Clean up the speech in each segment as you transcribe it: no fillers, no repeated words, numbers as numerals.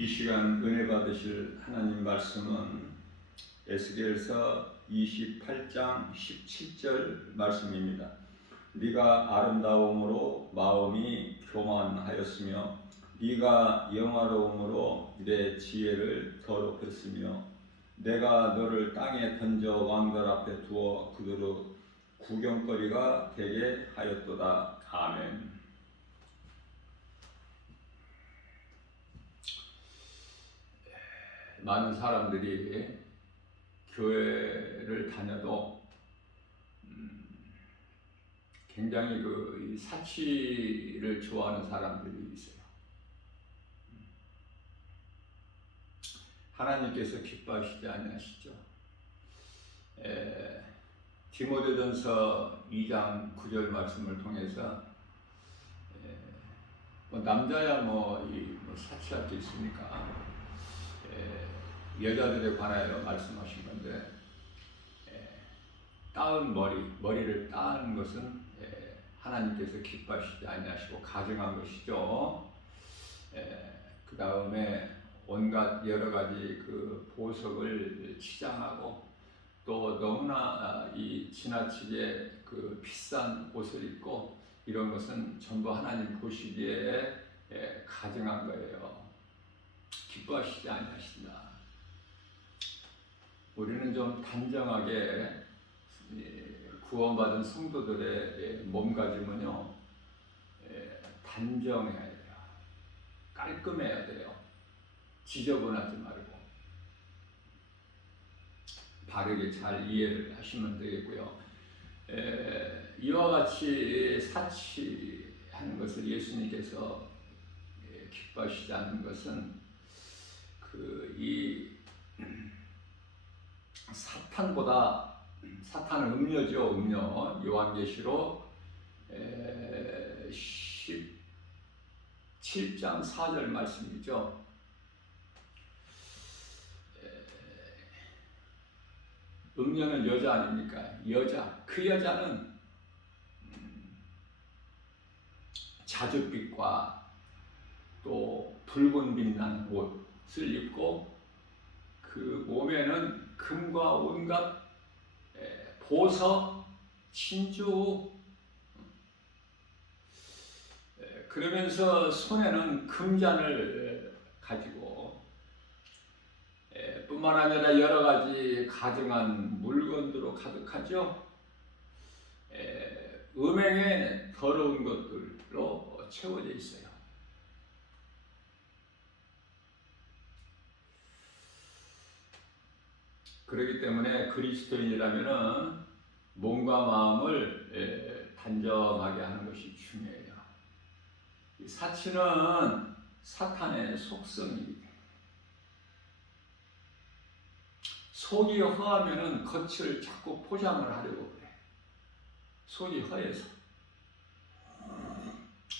이 시간 은혜 받으실 하나님 말씀은 에스겔서 28장 17절 말씀입니다. 네가 아름다움으로 마음이 교만하였으며 네가 영화로움으로 내 지혜를 더럽혔으며 내가 너를 땅에 던져 왕들 앞에 두어 그들의 구경거리가 되게 하였도다. 아멘. 많은 사람들이 교회를 다녀도 굉장히 이 사치를 좋아하는 사람들이 있어요. 하나님께서 기뻐하시지 아니하시죠. 디모데전서 2장 9절 말씀을 통해서 남자야 사치할 게 있으니까 여자들에 관하여 말씀하신 건데, 따은 머리를 따는 것은 하나님께서 기뻐하시지 아니하시고 가증한 것이죠. 그 다음에 온갖 여러 가지 그 보석을 치장하고 또 너무나 이 지나치게 그 비싼 옷을 입고 이런 것은 전부 하나님 보시기에 가증한 거예요. 기뻐하시지 아니하신다. 우리는 좀 단정하게 구원받은 성도들의 몸가짐은요, 단정해야 돼요. 깔끔해야 돼요. 지저분하지 말고 바르게 잘 이해를 하시면 되겠고요. 이와 같이 사치하는 것을 예수님께서 기뻐하시지 않는 것은 이 사탄은 음료죠. 음료. 요한계시록 17장 4절 말씀이죠. 음료는 여자 아닙니까? 여자. 그 여자는 자줏빛과 또 붉은 빛나는 옷을 입고 그 몸에는 금과 온갖 보석, 진주, 그러면서 손에는 금잔을 가지고 뿐만 아니라 여러 가지 가증한 물건들로 가득하죠. 음행에 더러운 것들로 채워져 있어요. 그렇기 때문에 그리스도인이라면은 몸과 마음을 단정하게 하는 것이 중요해요. 이 사치는 사탄의 속성입니다. 속이 허하면은 겉을 자꾸 포장을 하려고 그래. 속이 허해서.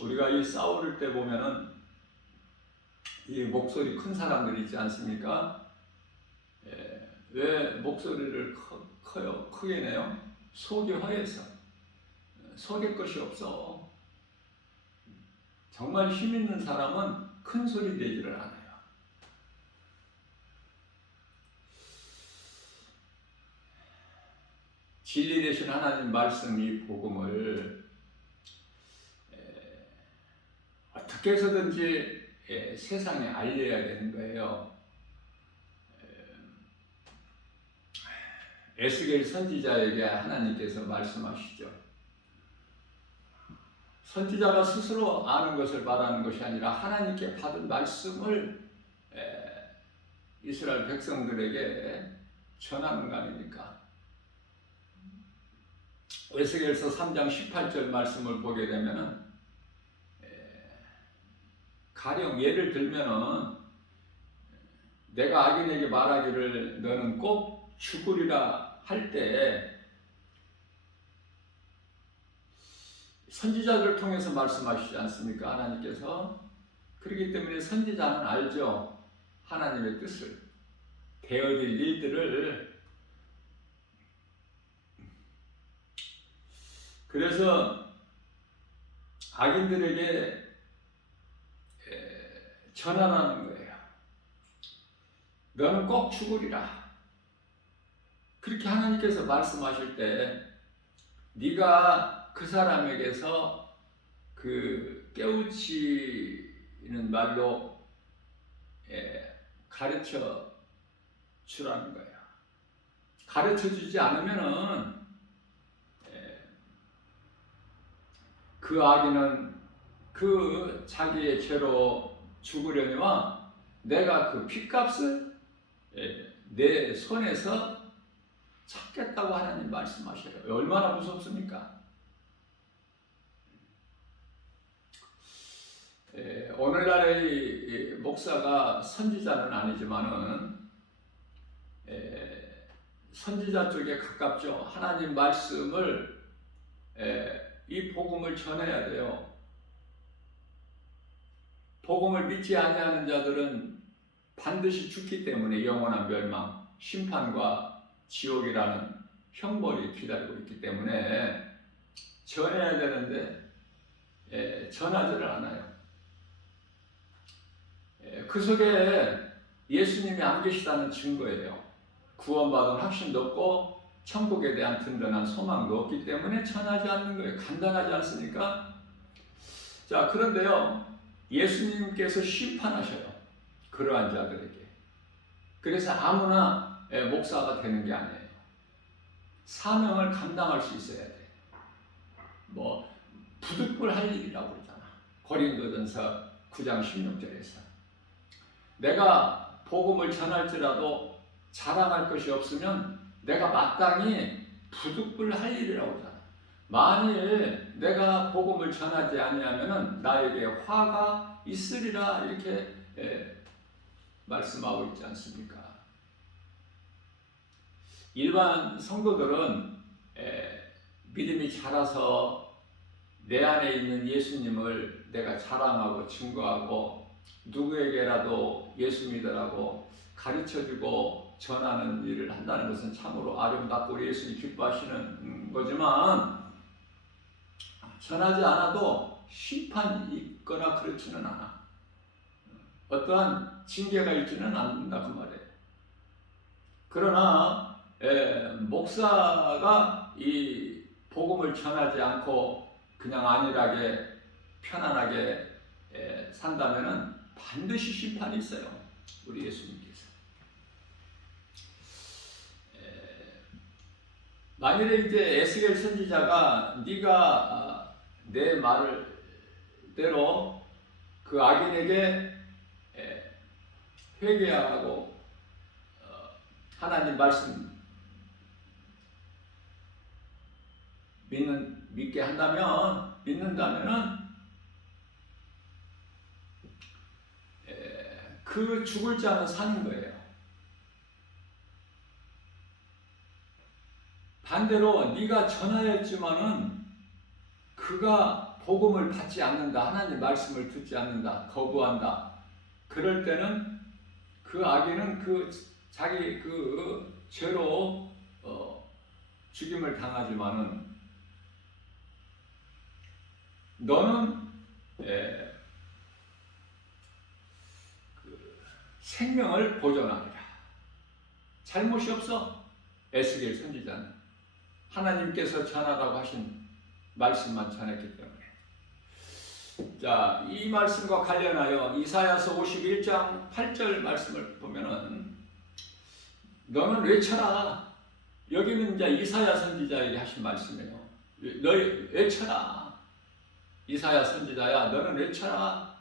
우리가 이 싸울 때 보면은 이 목소리 큰 사람들 있지 않습니까? 왜 목소리를 크게 내요? 속이 허해서. 속에 것이 없어. 정말 힘 있는 사람은 큰 소리 내지를 않아요. 진리 되신 하나님 말씀 이 복음을 어떻게 해서든지 세상에 알려야 되는 거예요. 에스겔 선지자에게 하나님께서 말씀하시죠. 선지자가 스스로 아는 것을 말하는 것이 아니라 하나님께 받은 말씀을 이스라엘 백성들에게 전하는 거 아닙니까? 에스겔서 3장 18절 말씀을 보게 되면은 가령 예를 들면은 내가 악인에게 말하기를 너는 꼭 죽으리라 할 때 선지자들을 통해서 말씀하시지 않습니까? 하나님께서. 그렇기 때문에 선지자는 알죠. 하나님의 뜻을. 되어질 일들을. 그래서 악인들에게 전환하는 거예요. 너는 꼭 죽으리라. 그렇게 하나님께서 말씀하실 때 네가 그 사람에게서 그 깨우치는 말로 가르쳐 주라는 거예요. 가르쳐 주지 않으면은 그 아기는 그 자기의 죄로 죽으려니와 내가 그 핏값을 내 손에서 찾겠다고 하나님 말씀하셔요. 얼마나 무섭습니까? 오늘날의 목사가 선지자는 아니지만은 선지자 쪽에 가깝죠. 하나님 말씀을 이 복음을 전해야 돼요. 복음을 믿지 아니하는 자들은 반드시 죽기 때문에 영원한 멸망, 심판과 지옥이라는 형벌이 기다리고 있기 때문에 전해야 되는데 전하지를 않아요. 그 속에 예수님이 안 계시다는 증거예요. 구원받은 확신도 없고 천국에 대한 든든한 소망도 없기 때문에 전하지 않는 거예요. 간단하지 않습니까? 자, 그런데요, 예수님께서 심판하셔요. 그러한 자들에게. 그래서 아무나 목사가 되는 게 아니에요. 사명을 감당할 수 있어야 돼. 부득불 할 일이라고 그러잖아. 고린도전서 9장 16절에서. 내가 복음을 전할지라도 자랑할 것이 없으면 내가 마땅히 부득불 할 일이라고 그러잖아. 만일 내가 복음을 전하지 아니하면 나에게 화가 있으리라 이렇게 말씀하고 있지 않습니까? 일반 성도들은 믿음이 자라서 내 안에 있는 예수님을 내가 자랑하고 증거하고 누구에게라도 예수 믿으라고 가르쳐주고 전하는 일을 한다는 것은 참으로 아름답고 우리 예수님 기뻐하시는 거지만 전하지 않아도 심판이 있거나 그렇지는 않아. 어떠한 징계가 있지는 않는다 그 말이에요. 그러나 목사가 이 복음을 전하지 않고 그냥 안일하게 편안하게 산다면은 반드시 심판이 있어요. 우리 예수님께서. 만일에 이제 에스겔 선지자가 네가 내 말대로 그 악인에게 회개하고 하나님 말씀 믿게 믿는다면은 그 죽을 자는 사는 거예요. 반대로 네가 전하였지만은 그가 복음을 받지 않는다, 하나님 말씀을 듣지 않는다, 거부한다. 그럴 때는 그 악인은 자기 죄로 죽임을 당하지만은 너는 생명을 보존하리라. 잘못이 없어. 에스겔 선지자는 하나님께서 전하라고 하신 말씀만 전했기 때문에. 자, 이 말씀과 관련하여 이사야서 51장 8절 말씀을 보면은 너는 외쳐라. 여기는 이제 이사야 선지자에게 하신 말씀이에요. 너희 외쳐라. 이사야 선지자야, 너는 외쳐라.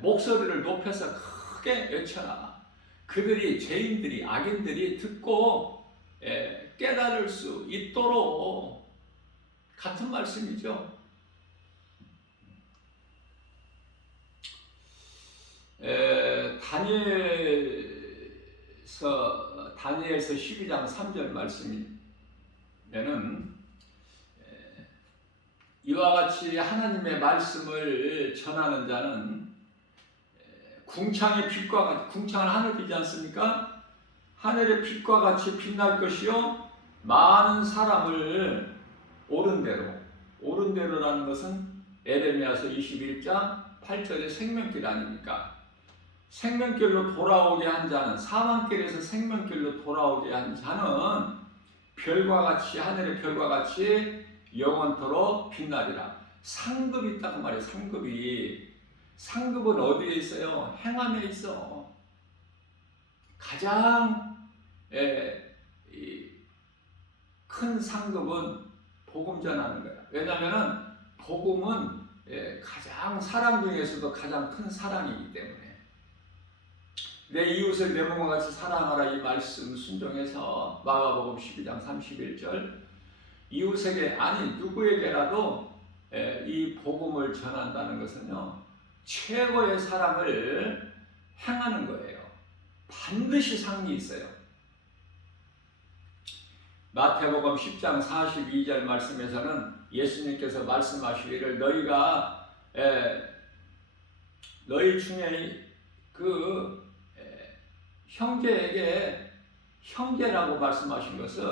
목소리를 높여서 크게 외쳐라. 그들이, 죄인들이, 악인들이 듣고 깨달을 수 있도록. 같은 말씀이죠. 다니엘서 12장 3절 말씀이면은 이와 같이 하나님의 말씀을 전하는 자는 궁창의 빛과 같이, 궁창은 하늘이지 않습니까? 하늘의 빛과 같이 빛날 것이요 많은 사람을 옳은 대로라는 것은 에레미야서 21장 8절의 생명길 아닙니까? 생명길로 돌아오게 한 자는, 사망길에서 생명길로 돌아오게 한 자는 별과 같이, 하늘의 별과 같이 영원토록 빛나리라. 상급이 있다고 말이에요. 상급은 어디에 있어요? 행함에 있어. 가장 큰 상급은 복음 전하는 거야. 왜냐하면 복음은 가장 사랑 중에서도 가장 큰 사랑이기 때문에. 내 이웃을 내 몸과 같이 사랑하라, 이 말씀 순종해서 마가복음 12장 31절, 이웃에게, 아니 누구에게라도 이 복음을 전한다는 것은요, 최고의 사랑을 행하는 거예요. 반드시 상이 있어요. 마태복음 10장 42절 말씀에서는 예수님께서 말씀하시기를, 너희가 너희 중에 그 형제에게, 형제라고 말씀하신 것은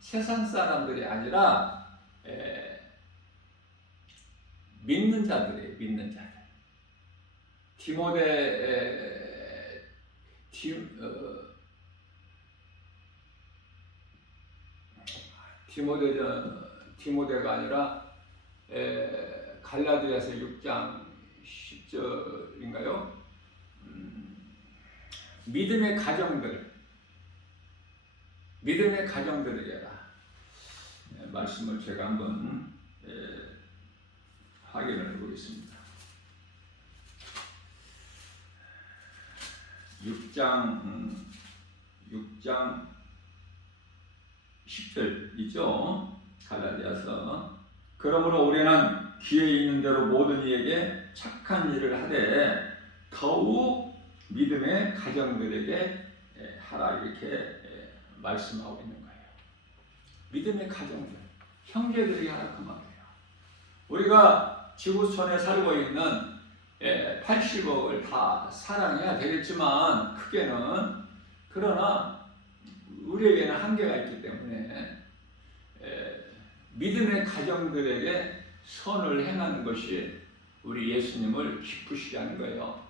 세상 사람들이 아니라 믿는 자들이에요. 믿는 자들. 디모데가 아니라 갈라디아서 6장 10절인가요? 믿음의 가정들이라. 말씀을 제가 한번 확인을 해보겠습니다. 6장 10절 있죠? 갈라디아서. 그러므로 우리는 기회 있는 대로 모든 이에게 착한 일을 하되 더욱 믿음의 가정들에게 하라, 이렇게 말씀하고 있는 거예요. 믿음의 가정들, 형제들에게 하라, 그 말이에요. 우리가 지구촌에 살고 있는 80억을 다 사랑해야 되겠지만, 크게는, 그러나 우리에게는 한계가 있기 때문에 믿음의 가정들에게 선을 행하는 것이 우리 예수님을 기쁘시게 하는 거예요.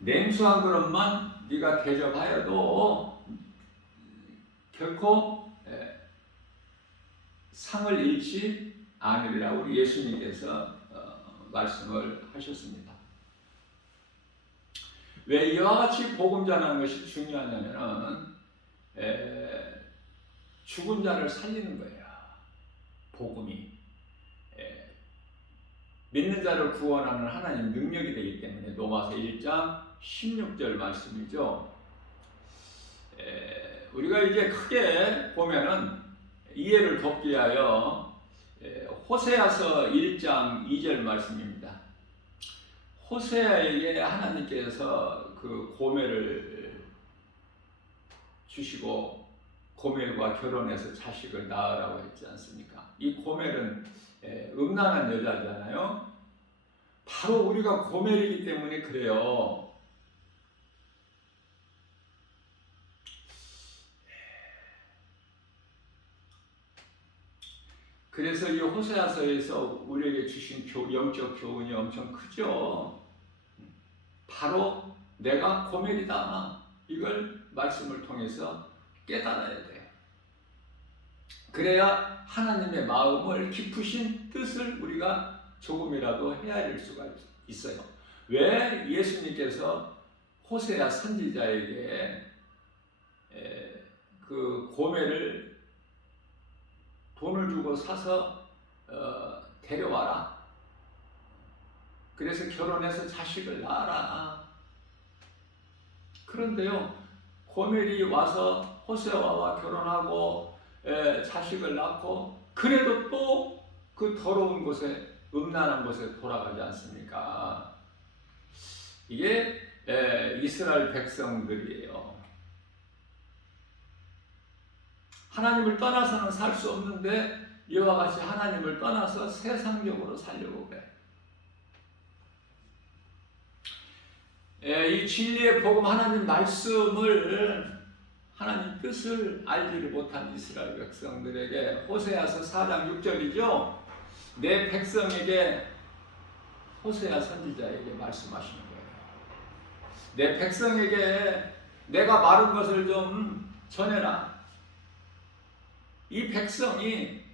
냉수 한 그릇만 네가 대접하여도 결코 상을 잃지 않으리라 우리 예수님께서 말씀을 하셨습니다. 왜 이와 같이 복음 전하는 것이 중요하냐면은 죽은 자를 살리는 거예요. 복음이 믿는 자를 구원하는 하나님 능력이 되기 때문에. 로마서 1장 16절 말씀이죠. 우리가 이제 크게 보면은 이해를 돕기 위하여 호세아서 1장 2절 말씀입니다. 호세아에게 하나님께서 그 고멜을 주시고 고멜과 결혼해서 자식을 낳으라고 했지 않습니까? 이 고멜은 음란한 여자잖아요. 바로 우리가 고멜이기 때문에 그래요. 그래서 이 호세아서에서 우리에게 주신 영적 교훈이 엄청 크죠. 바로 내가 고멜이다, 이걸 말씀을 통해서 깨달아야 돼요. 그래야 하나님의 마음을, 깊으신 뜻을 우리가 조금이라도 헤아릴 수가 있어요. 왜 예수님께서 호세아 선지자에게 그 고멜을 돈을 주고 사서 데려와라, 그래서 결혼해서 자식을 낳아라. 그런데요, 고멜이 와서 호세아와 결혼하고 자식을 낳고, 그래도 또 그 더러운 곳에, 음란한 곳에 돌아가지 않습니까? 이게 이스라엘 백성들이에요. 하나님을 떠나서는 살 수 없는데 이와 같이 하나님을 떠나서 세상적으로 살려고 그래. 이 진리의 복음, 하나님 말씀을, 하나님 뜻을 알지를 못한 이스라엘 백성들에게 호세아서 4장 6절이죠. 내 백성에게, 호세아 선지자에게 말씀하시는 거예요. 내 백성에게 내가 말한 것을 좀 전해라. 이 백성이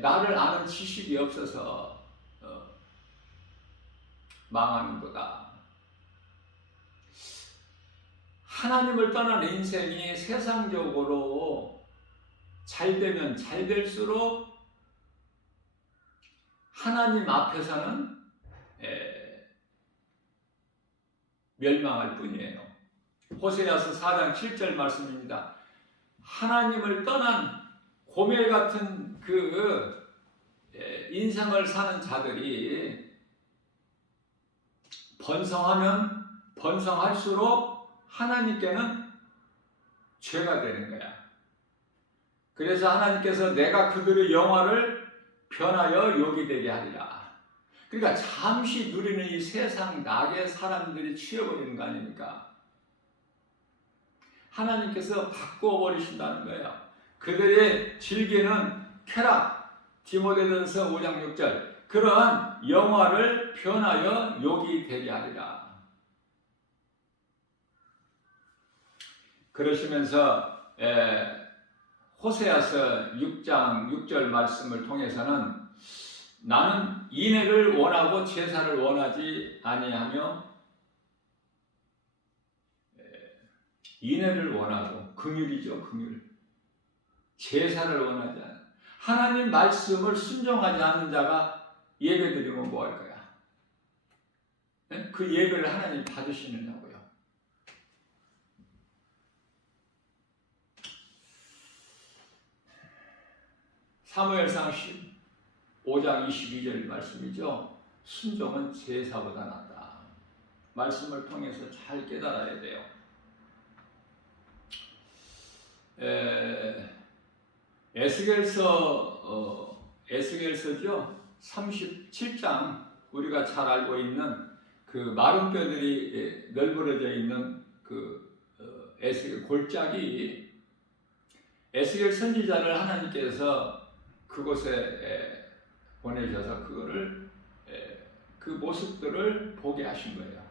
나를 아는 지식이 없어서 망하는도다. 하나님을 떠난 인생이 세상적으로 잘 되면 잘 될수록 하나님 앞에서는 멸망할 뿐이에요. 호세아서 4장 7절 말씀입니다. 하나님을 떠난 고멜 같은 그 인생을 사는 자들이 번성하면 번성할수록 하나님께는 죄가 되는 거야. 그래서 하나님께서 내가 그들의 영화를 변하여 욕이 되게 하리라. 그러니까 잠시 누리는 이 세상 낙에 사람들이 취해버리는 거 아닙니까? 하나님께서 바꿔버리신다는 거예요. 그들의 즐기는 쾌락, 디모데전서 5장 6절, 그러한 영화를 변하여 욕이 되게 하리라. 그러시면서 호세아서 6장 6절 말씀을 통해서는 나는 인애를 원하고 제사를 원하지 아니하며 인애를 원하고 긍휼이죠, 긍휼. 제사를 원하지 않아. 하나님 말씀을 순종하지 않는 자가 예배드리면 뭐 할 거야? 그 예배를 하나님 받으시느냐고요. 사무엘상 5장 22절 말씀이죠. 순종은 제사보다 낫다. 말씀을 통해서 잘 깨달아야 돼요. 에스겔서죠. 37장 우리가 잘 알고 있는 그 마른 뼈들이 널브러져 있는 그 에스겔 골짜기, 에스겔 선지자를 하나님께서 그곳에 보내셔서 그거를 그 모습들을 보게 하신 거예요.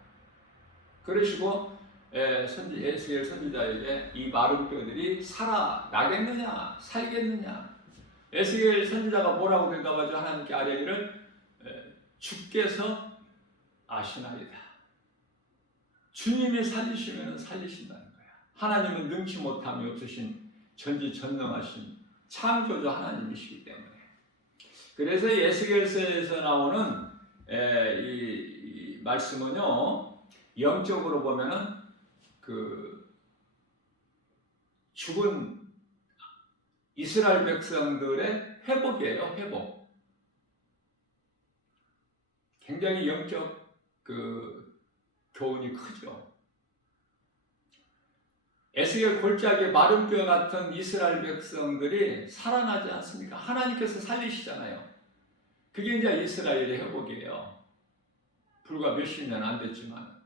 그러시고 에스겔 선지자에게 이 마른 뼈들이 살아나겠느냐 살겠느냐, 에스겔 선지자가 뭐라고 대답하죠? 하나님께 아뢰기를 주께서 아시나이다. 주님이 살리시면 살리신다는 거야. 하나님은 능치 못함이 없으신 전지전능하신 창조주 하나님이시기 때문에. 그래서 에스겔서에서 나오는 이 말씀은요, 영적으로 보면은 그 죽은 이스라엘 백성들의 회복이에요. 회복. 굉장히 영적 그 교훈이 크죠. 에스겔 골짜기에 마른 뼈 같은 이스라엘 백성들이 살아나지 않습니까? 하나님께서 살리시잖아요. 그게 이제 이스라엘의 회복이에요. 불과 몇십 년 안 됐지만.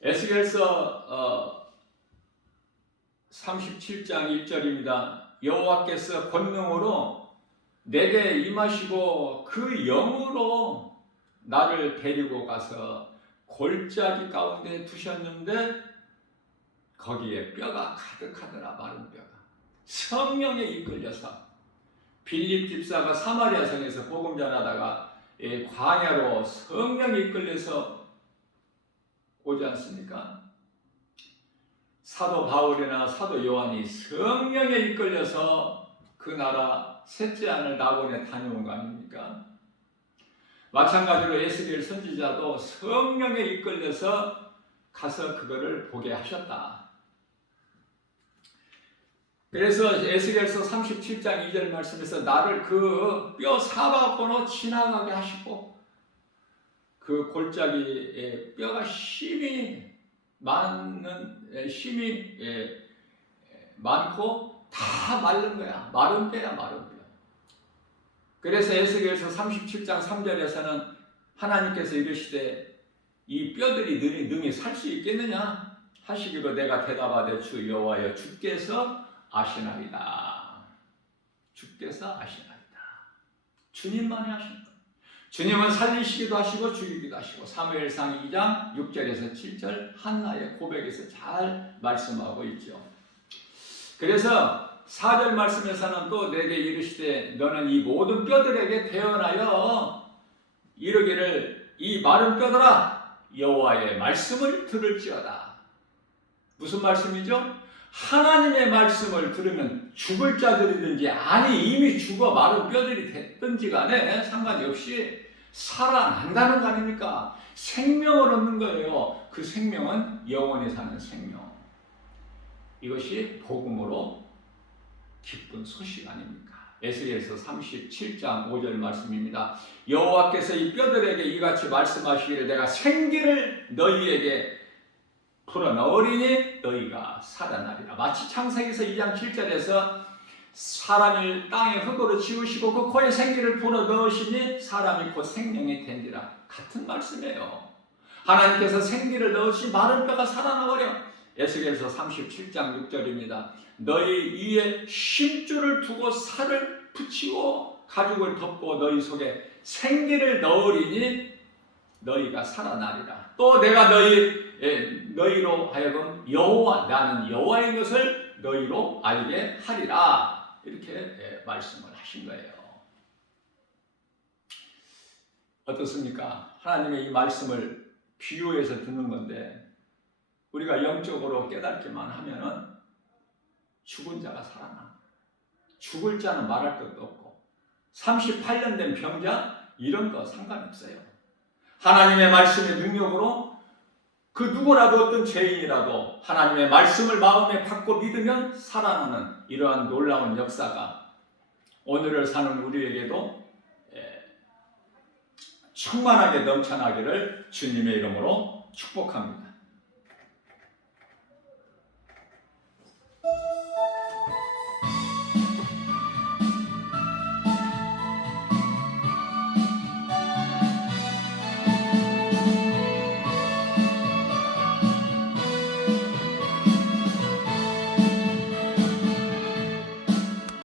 에스겔서 37장 1절입니다. 여호와께서 권능으로 내게 임하시고 그 영으로 나를 데리고 가서 골짜기 가운데 두셨는데 거기에 뼈가 가득하더라. 마른 뼈가. 성령에 이끌려서 빌립 집사가 사마리아 성에서 복음 전하다가 광야로 성령에 이끌려서 오지 않습니까? 사도 바울이나 사도 요한이 성령에 이끌려서 그 나라 셋째 아들 나곤에 다녀온 거 아닙니까? 마찬가지로 에스겔 선지자도 성령에 이끌려서 가서 그거를 보게 하셨다. 그래서 에스겔서 37장 2절 말씀에서 나를 그 뼈 사방으로 지나가게 하시고 그 골짜기에 뼈가 힘이 많고 다 마른 거야. 마른 뼈야, 마른 뼈. 그래서 에스겔서 37장 3절에서는 하나님께서 이르시되 이 뼈들이 능히 살 수 있겠느냐 하시기로 내가 대답하되 주 여호와여 주께서 아시나이다. 주께서 아시나이다. 주님만이 아십니다. 주님은 살리시기도 하시고 죽이기도 하시고 사무엘상 2장 6절에서 7절 한나의 고백에서 잘 말씀하고 있죠. 그래서 4절 말씀에서는 또 내게 이르시되 너는 이 모든 뼈들에게 대언하여 이르기를 이 마른 뼈들아 여호와의 말씀을 들을지어다. 무슨 말씀이죠? 하나님의 말씀을 들으면 죽을 자들이든지 아니 이미 죽어 마른 뼈들이 됐든지 간에 상관이 없이 살아난다는 거 아닙니까? 생명을 얻는 거예요. 그 생명은 영원히 사는 생명. 이것이 복음으로 기쁜 소식 아닙니까? 에스겔서 37장 5절 말씀입니다. 여호와께서 이 뼈들에게 이같이 말씀하시기를 내가 생기를 너희에게 불어넣으리니 너희가 살아나리라. 마치 창세기서 2장 7절에서 사람을 땅의 흙으로 지우시고 그 코에 생기를 불어넣으시니 사람이 곧 생명이 된지라. 같은 말씀이에요. 하나님께서 생기를 넣으시 마른 뼈가 살아나버려. 에스겔서 37장 6절입니다. 너희 위에 심줄을 두고 살을 붙이고 가죽을 덮고 너희 속에 생기를 넣으리니 너희가 살아나리라. 또 내가 너희로 하여금 여호와 나는 여호와인 것을 너희로 알게 하리라. 이렇게 말씀을 하신 거예요. 어떻습니까? 하나님의 이 말씀을 비유해서 듣는 건데 우리가 영적으로 깨닫기만 하면은 죽은 자가 살아나. 죽을 자는 말할 것도 없고 38년 된 병자 이런 거 상관없어요. 하나님의 말씀의 능력으로 그 누구라도 어떤 죄인이라도 하나님의 말씀을 마음에 받고 믿으면 살아나는 이러한 놀라운 역사가 오늘을 사는 우리에게도 충만하게 넘쳐나기를 주님의 이름으로 축복합니다.